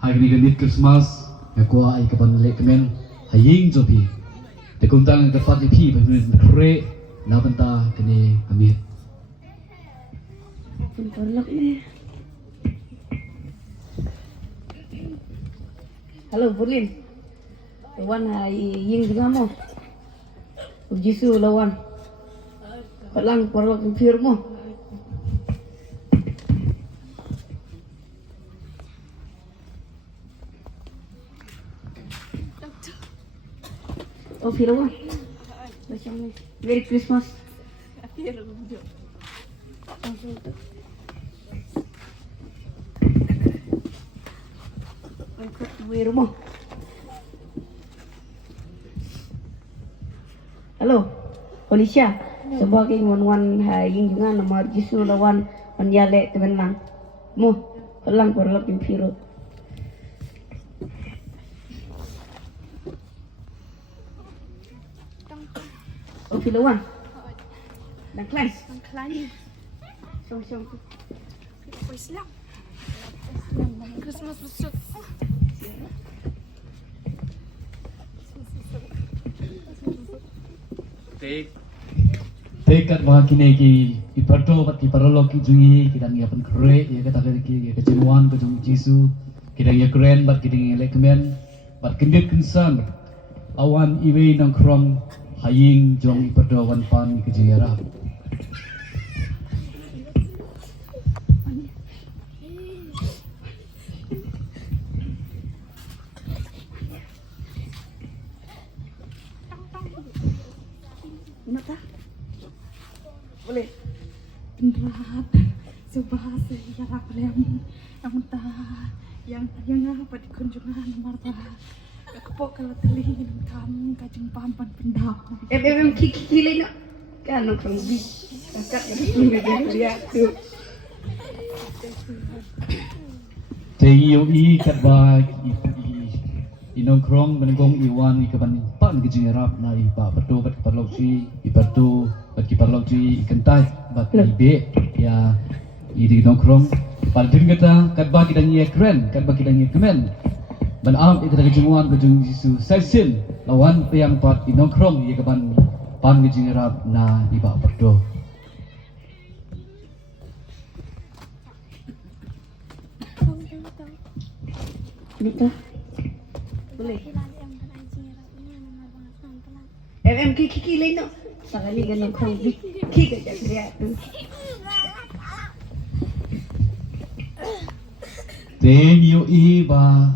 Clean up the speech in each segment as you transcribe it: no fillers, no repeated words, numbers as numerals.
Hari ni ganit Christmas, ngakua ay kapan lek kemen, haying jopi. Tekuntang dapat ipi pemilih kere, napenta kene amit. Pentorlok ni. Halo Berlin. Lawan haying juga mo. Jisu lawan. Palang porlok pir mo. Oh, Firman. Macam ni. Merry Christmas. Angkat di rumah. Halo, Felicia. Sebagai wan-wan haying juga nomor jisu lawan menjale tebenang. Mo, pelang porlok Firman. Oh, Filawan. Dan kelas. Song. Islam. Christmas besok. Tekat bahwa kini ki iparto pat iparolog ki jungi kita ngi apan kere ya kata ki ya kecenuan ke jung Jisu kita ya keren bat kita ngi lekemen bat kendit kensan awan iwe nang krom haying jong iparto wan pan ke jingara. Mata. Boleh. Berat. Subahasa ya yang mentah yang apa di kunjungan marta. Kepo kalau teling kam kajeng pampan pendau. Kiki lain nak. Kan nak bi. Kakak jadi dia tu. Teyo i katba inong krong benengkong iwan ikaban pan ke jingara na ipa perto bat kiparlog si iparto bat kiparlog si ikentai bat ibe ya idi nongkrong paltin kata katba kita nyi keren katba kita nyi kemen ban am itu dari jumuan ke jung Jisu saisin lawan peyang pat inongkrong ye kaban pan ke jingara na iba perto. Betul. Boleh. Kiki lain nak. Sekali kan nak kau bi. Kiki kerja dia tu. Tenyo iba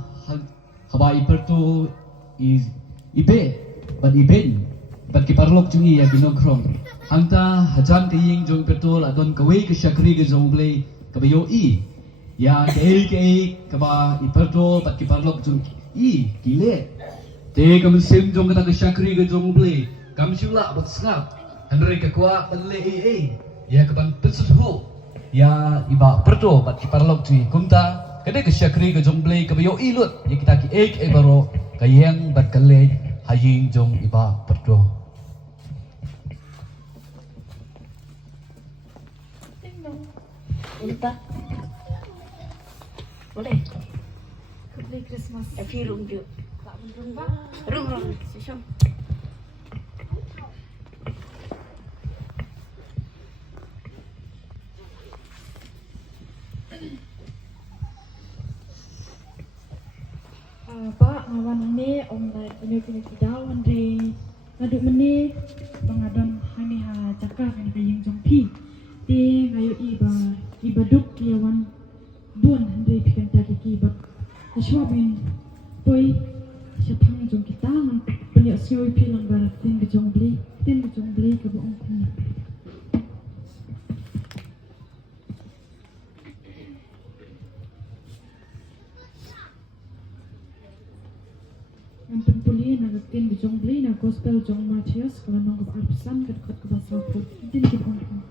haba iperto is ibe ban iben ban kiparlok jungi ya binongkrong hangta hajan kaying jong petrol adon kawei ke syakri ke jong blei kabayo i ya ke kaba iperto bat kiparlok jungi i gile te kam sim jong kata ke syakri ke jong blei kam syula bat sngap andre ke kwa balle ya kaban pesut ho ya iba perto bat kiparlok jungi kumta kada ke syakri ke jong blei kabayo i lut ya kita ki baro kayeng bat kale haying jong iba perto. Entah. Boleh. Merry Christmas. Tapi room dia. Tak betul ba? Room. Sesong. Pak ngawan ini om dah kini daw andre ngaduk meni pengadon hani ha cakap hani kayeng jongpi ti ngayo iba duk kiawan buan andre pikan tadi kiba aswabin boy siapang jong kita nang banyak sioi pilang barat tin ke jong beli ke boong kuni. Yang penpuli nagatin di jong beli na gospel jong Matius kalau nong ke arpsan ke bahasa pun tin ke boong kuni.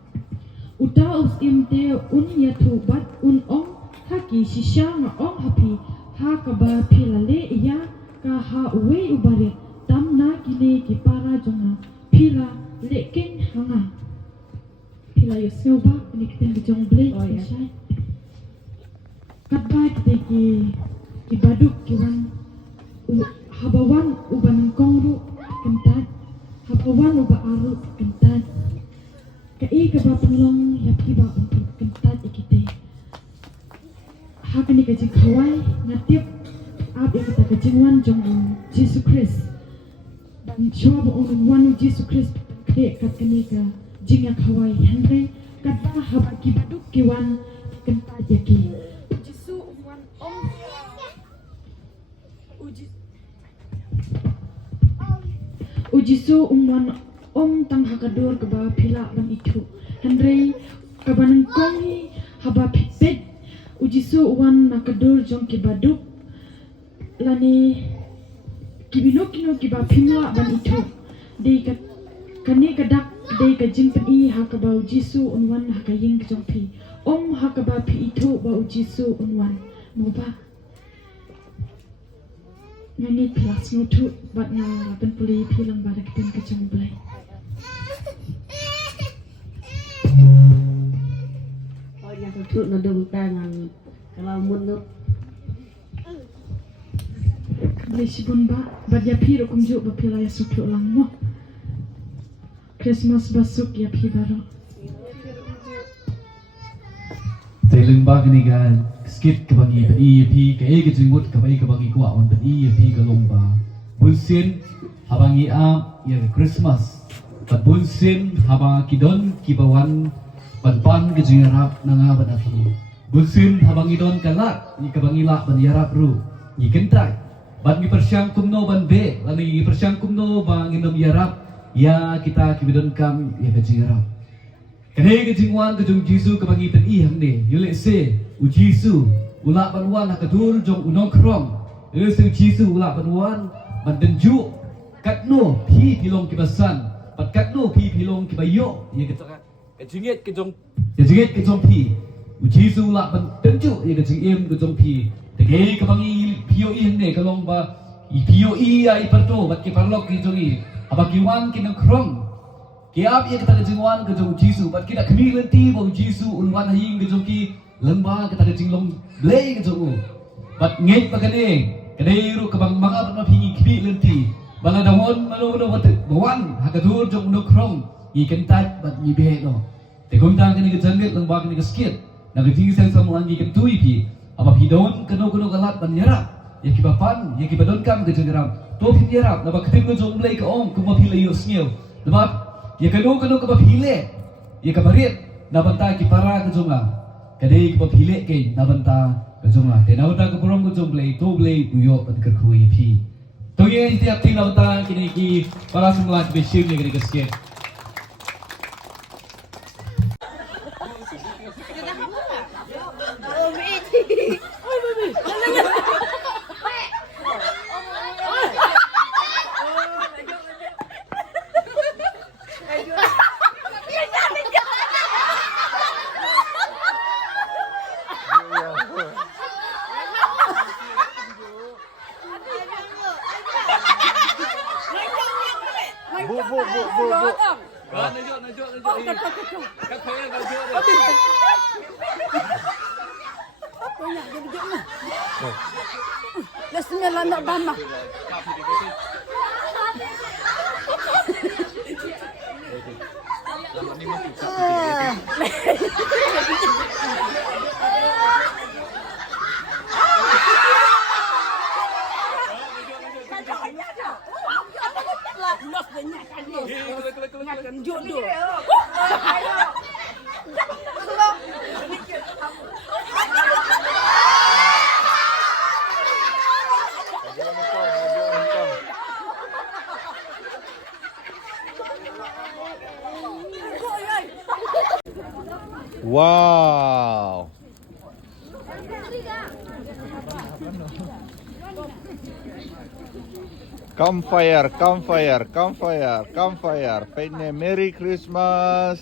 Udah us imte un yatu bat un ong haki shisha nga ong happy ha kaba pilale iya ka ha uwe ubare tam na kine ki para jonga pila leken hanga pila yosyo ba ini kita di jong blade shai katba kita ki ibaduk kiwan habawan uban kongru kentat habawan uba aru kentat kai keba penglong yap kiba untuk kentat ikite hakani kajing kawai ngatip ab ikita kajingwan jong Jesus Christ dan coba on wan Jesus Christ kade kat kani ka jingya kawai henry kada hab kibaduk kiwan kentat yaki jisu wan ujisu umwan tang hakadur keba pila ban itu henry kabanang kongi haba pipet ujisu wan nakadur jong kibaduk lani kibinokino kiba pimla ban itu dei kat kani kadak dei ka jingpen I hakaba ujisu unwan hakaying jong pi hakaba pi itu ba ujisu unwan moba ngani plus nutu bat nga lapan puli pilang barak tin kacang belai oh yang tutu nadung tangan kalau munuk belai sibun ba bat ya pi rokum juk ba pilaya suku lang mo Christmas basuk ya pi baro Tailing ba kini gan skit kabagi pi kai kejingut kabai kabagi kuat on pi kalomba bunsin habangi ya Christmas pat bunsin haba kidon kibawan ban kejingarap nanga badatu bunsin habangi don kalak ni kabangi lak ban yarap ru ni kentai ban gi persyang kumno ban be lani gi persyang kumno ba nginom yarap ya kita kibidon kam ya kejingarap Kene kejingwan kejung Jisu kebangi pen I hang ne yule se u Jisu ulak banwan hakadur jong unong krong yule se Jisu ulak banwan mandenju katno pi pilong kibasan pat katno pi pilong kibayo ye ketaka kejinget kejong pi u Jisu ulak ban denju ye kejing em kejong pi tege kebangi pio I hang ne kalong ba I pio I ya I parto bat ke parlok kejong I abakiwan kinong krong Kiap ia kita kejengwan kejong Jisu, bat kita kemi lenti bau Jisu unwan haying kejong ki lembah kita kejenglong blay kejong bat ngej bagane kadairu kabang mga bat mapingi kemi lenti bala dawon malo bat bawan hakadur jong no krong I kentat bat ni behno te kumta kini kejengget lembah kini keskit na kejing sel samuan ki kentui pi apa pidon keno galat ban yara ya kibapan ya kibadon kam kejengram to pi yara na ba ketim kejong blay ka ong kumapi layo sngew lebab ya kanu kabapile ya kabarit nabanta ki para kejunga kadai kabapile ke nabanta kejunga te nabanta kaporong kejung blai to blai uyo pat kerkhui pi to ye tiap ti nabanta kini ki para semula besim ni kini kesket Bismillah nak bama. Wow. Campfire, campfire, campfire, campfire. Penne Merry Christmas.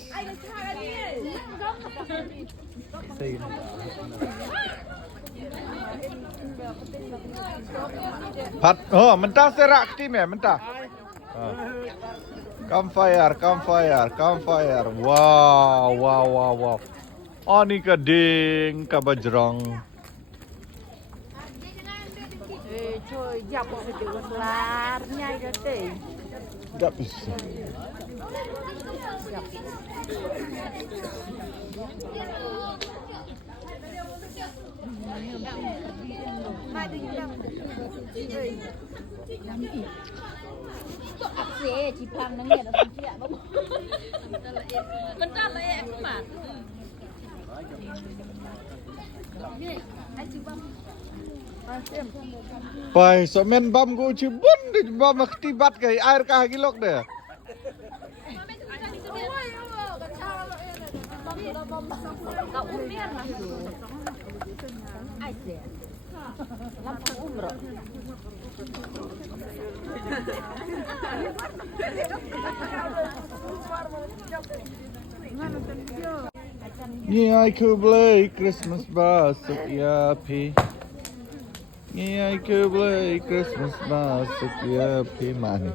Pat, oh, mentah serak tim ya, mentah. Oh. Campfire, campfire, campfire. Wow, wow, wow, wow. Oh, ni keding kabajrong. Trời dọc phải tự là nhai ra tỷ. Tak bisa. Dễ chỉ bằng nó nghe nó không chịu không? Mình ra lại em mà. Pai, so men bam go cibun di bam aktibat kai air kah gilok deh. Cậu không biết mà. Ai dễ? Lắm không rồi. Ni aku beli Christmas basuk ya pi. Ni aku beli Christmas basuk ya pi mana?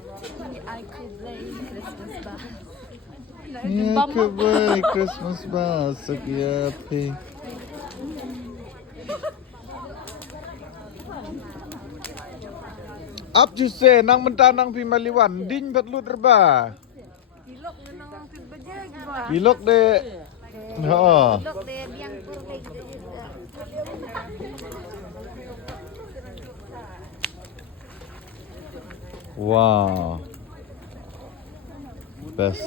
Ni aku beli Christmas basuk ya pi. Up to say nang mentanang pi maliwan ding bet lu terba. Kilok de. Oh. Look there, biang kurang gitu. Wow. Best.